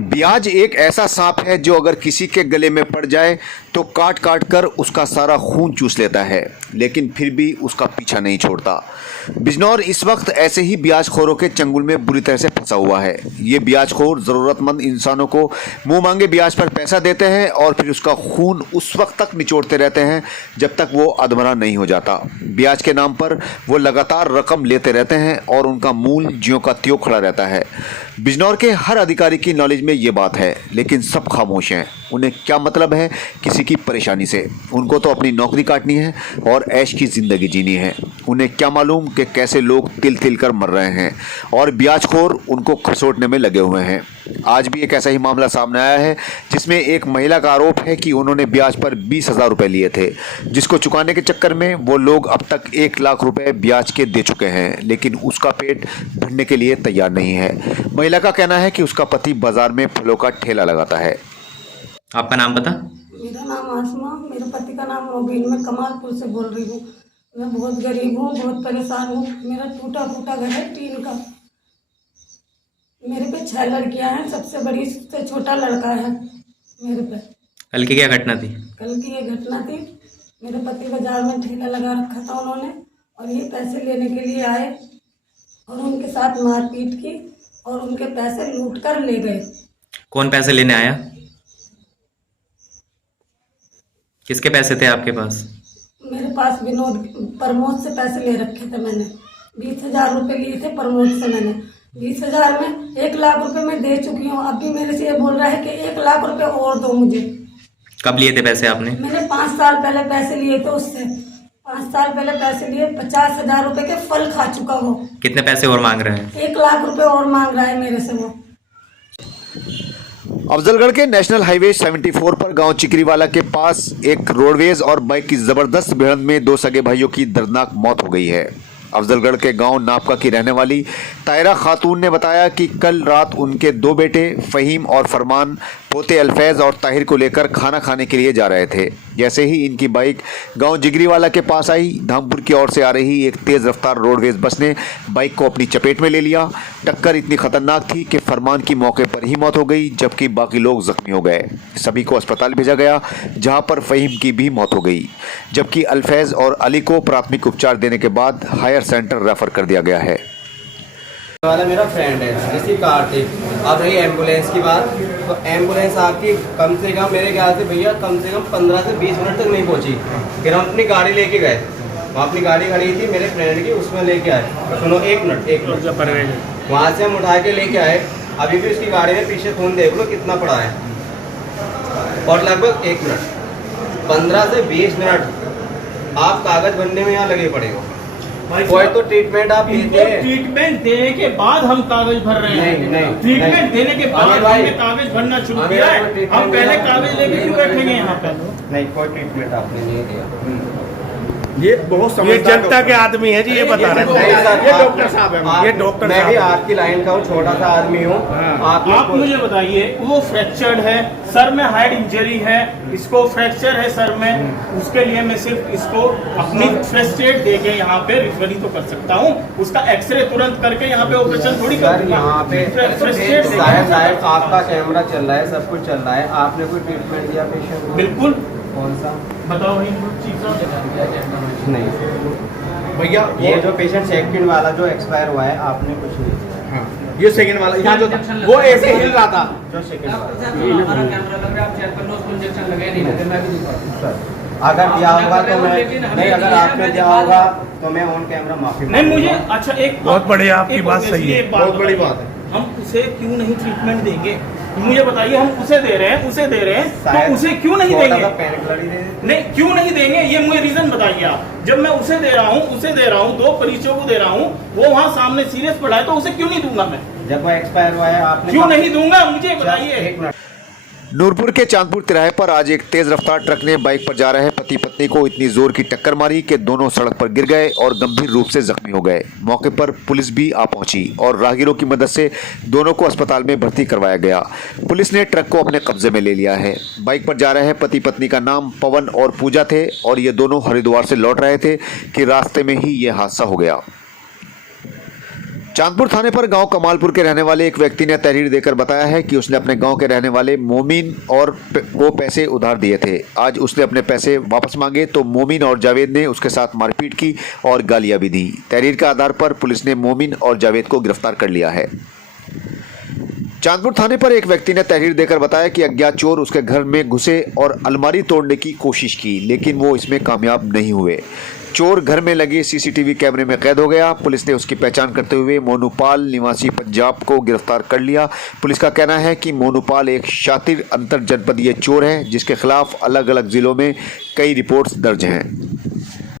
ब्याज एक ऐसा सांप है जो अगर किसी के गले में पड़ जाए तो काट काट कर उसका सारा खून चूस लेता है, लेकिन फिर भी उसका पीछा नहीं छोड़ता। बिजनौर इस वक्त ऐसे ही ब्याजखोरों के चंगुल में बुरी तरह से फंसा हुआ है। ये ब्याजखोर ज़रूरतमंद इंसानों को मुंह मांगे ब्याज पर पैसा देते हैं और फिर उसका खून उस वक्त तक निचोड़ते रहते हैं जब तक वो अधमरा नहीं हो जाता। ब्याज के नाम पर वो लगातार रकम लेते रहते हैं और उनका मूल ज्यों का त्यों खड़ा रहता है। बिजनौर के हर अधिकारी की नॉलेज में ये बात है, लेकिन सब खामोश हैं। उन्हें क्या मतलब है किसी की परेशानी से? उनको तो अपनी नौकरी काटनी है और ऐश की ज़िंदगी जीनी है। उन्हें क्या मालूम कि कैसे लोग तिल तिल कर मर रहे हैं और ब्याजखोर उनको खसोटने में लगे हुए हैं। आज भी एक ऐसा ही मामला सामने आया है जिसमें एक महिला का आरोप है कि उन्होंने ब्याज पर 20,000 रुपये लिए थे, जिसको चुकाने के चक्कर में वो लोग अब तक 1 लाख रुपए ब्याज के दे चुके हैं, लेकिन उसका पेट भरने के लिए तैयार नहीं है। महिला का कहना है कि उसका पति बाजार में फलों का ठेला लगाता है। आपका नाम पता? मेरा नाम आसमा, मेरे पति का नाम मोबिन। मैं कमालपुर से बोल रही हूँ। मैं बहुत गरीब हूँ, बहुत परेशान हूँ। मेरा टूटा फूटा घर है टीन का। मेरे पे 6 लड़कियां हैं, सबसे बड़ी सबसे छोटा लड़का है मेरे पे। कल की क्या घटना थी? कल की ये घटना थी, मेरे पति बाजार में ठेला लगा रखा था उन्होंने, और ये पैसे लेने के लिए आए और उनके साथ मारपीट की और उनके पैसे लूट कर ले गए। कौन पैसे लेने आया? किसके पैसे थे आपके पास? मेरे पास विनोद प्रमोद से पैसे ले रखे थे मैंने। 20,000 रुपये लिए थे प्रमोद से मैंने। 20,000 में 1 लाख रुपए मैं दे चुकी हूँ। अभी मेरे से ये बोल रहा है कि 1 लाख रुपए और दो मुझे। कब लिए थे पैसे आपने? मैंने 5 साल पहले पैसे लिए थे उससे। 5 साल पहले पैसे लिए, 50,000 रुपए के फल खा चुका वो। कितने पैसे और मांग रहे हैं? 1 लाख रुपए और मांग रहा है मेरे से वो। अफजलगढ़ के नेशनल हाईवे 74 पर गांव चिकरीवाला के पास एक रोडवेज और बाइक की जबरदस्त भिड़ंत में 2 सगे भाइयों की दर्दनाक मौत हो गई है। अफजलगढ़ के गांव नापका की रहने वाली तायरा खातून ने बताया कि कल रात उनके 2 बेटे फ़हीम और फरमान पोते अल्फैज़ और ताहिर को लेकर खाना खाने के लिए जा रहे थे। जैसे ही इनकी बाइक गांव जिगरीवाला के पास आई, धामपुर की ओर से आ रही एक तेज़ रफ्तार रोडवेज बस ने बाइक को अपनी चपेट में ले लिया। टक्कर इतनी खतरनाक थी कि फरमान की मौके पर ही मौत हो गई, जबकि बाकी लोग जख्मी हो गए। सभी को अस्पताल भेजा गया, जहां पर फ़हीम की भी मौत हो गई, जबकि अल्फैज़ और अली को प्राथमिक उपचार देने के बाद हायर सेंटर रेफर कर दिया गया है। वाला मेरा फ्रेंड है, जिसकी कार थी। अब रही एम्बुलेंस की बात, तो एम्बुलेंस आपकी कम से कम मेरे ख्याल से भैया कम से कम 15 से 20 मिनट तक नहीं पहुंची। फिर हम अपनी गाड़ी लेके गए, वहाँ अपनी गाड़ी खड़ी थी मेरे फ्रेंड की, उसमें लेके आए। सुनो एक मिनट वहाँ से हम उठा के लेके आए। अभी भी उसकी गाड़ी में पीछे खून देख लो कितना पड़ा है। और लगभग 1 मिनट 15 से 20 मिनट आप कागज बनने में यहाँ लगे पड़े हो। कोई तो ट्रीटमेंट आप लेते हैं, ट्रीटमेंट देने के बाद हम कागज भर रहे हैं। नहीं, ट्रीटमेंट देने के बाद हमने कागज भरना शुरू किया है। हम पहले कागज लेके क्यों बैठेंगे यहाँ पे? नहीं, कोई ट्रीटमेंट आपने नहीं दिया। ये बहुत ये जनता के आदमी है जी, ये बता रहे हैं। ये डॉक्टर साहब है, ये डॉक्टर मैं भी आपकी लाइन का हूँ, छोटा सा आदमी हूँ। आप मुझे बताइए, वो फ्रैक्चर्ड है, सर में हेड इंजरी है, इसको फ्रैक्चर है सर में, उसके लिए मैं सिर्फ इसको अपनी फर्स्ट एड दे के यहाँ पे रिफर तो कर सकता हूँ। उसका एक्सरे तुरंत करके यहाँ पे ऑपरेशन थोड़ी कर दूंगा। यहाँ पे साहब आपका कैमरा चल रहा है, सब कुछ चल रहा है। आपने कोई ट्रीटमेंट दिया पेशेंट को? बिल्कुल। कौन सा? बताओ चीफ साहब। नहीं भैया, ये जो पेशेंट सेकंड वाला जो एक्सपायर हुआ है, आपने कुछ नहीं दिया। हाँ, ये सेकंड वाला यहाँ जो था वो ऐसे हिल रहा था। जो सेकंड अगर दिया होगा तो मैं नहीं, अगर आपने दिया होगा तो मैं ऑन कैमरा माफी नहीं मुझे। अच्छा, एक बहुत बढ़िया, आपकी बात सही है, बहुत बड़ी बात है। हम उसे क्यों नहीं ट्रीटमेंट देंगे? मुझे बताइए, हम उसे दे रहे हैं तो उसे क्यों नहीं देंगे? नहीं, क्यों नहीं देंगे, ये मुझे रीजन बताइए आप। जब मैं उसे दे रहा हूँ 2 परिचयों को दे रहा हूँ, वो वहाँ सामने सीरियस पड़ा है, तो उसे क्यों नहीं दूंगा मैं? जब वो एक्सपायर हुआ है आपने क्यों नहीं दूंगा, मुझे बताइए। 1 मिनट। नूरपुर के चांदपुर तिराहे पर आज एक तेज रफ्तार ट्रक ने बाइक पर जा रहे पति पत्नी को इतनी जोर की टक्कर मारी कि दोनों सड़क पर गिर गए और गंभीर रूप से जख्मी हो गए। मौके पर पुलिस भी आ पहुंची और राहगीरों की मदद से दोनों को अस्पताल में भर्ती करवाया गया। पुलिस ने ट्रक को अपने कब्जे में ले लिया है। बाइक पर जा रहे पति पत्नी का नाम पवन और पूजा थे और ये दोनों हरिद्वार से लौट रहे थे कि रास्ते में ही ये हादसा हो गया। चांदपुर थाने पर गांव कमालपुर के रहने वाले एक व्यक्ति ने तहरीर देकर बताया है कि उसने अपने गांव के रहने वाले मोमिन और को पैसे उधार दिए थे। आज उसने अपने पैसे वापस मांगे तो मोमिन और जावेद ने उसके साथ मारपीट की और गालियां भी दी। तहरीर के आधार पर पुलिस ने मोमिन और जावेद को गिरफ्तार कर लिया है। चांदपुर थाने पर एक व्यक्ति ने तहरीर देकर बताया कि अज्ञात चोर उसके घर में घुसे और अलमारी तोड़ने की कोशिश की, लेकिन वो इसमें कामयाब नहीं हुए। चोर घर में लगे सीसीटीवी कैमरे में कैद हो गया। पुलिस ने उसकी पहचान करते हुए मोनूपाल निवासी पंजाब को गिरफ्तार कर लिया। पुलिस का कहना है कि मोनूपाल एक शातिर अंतर जनपदीय चोर है जिसके खिलाफ अलग अलग जिलों में कई रिपोर्ट्स दर्ज हैं।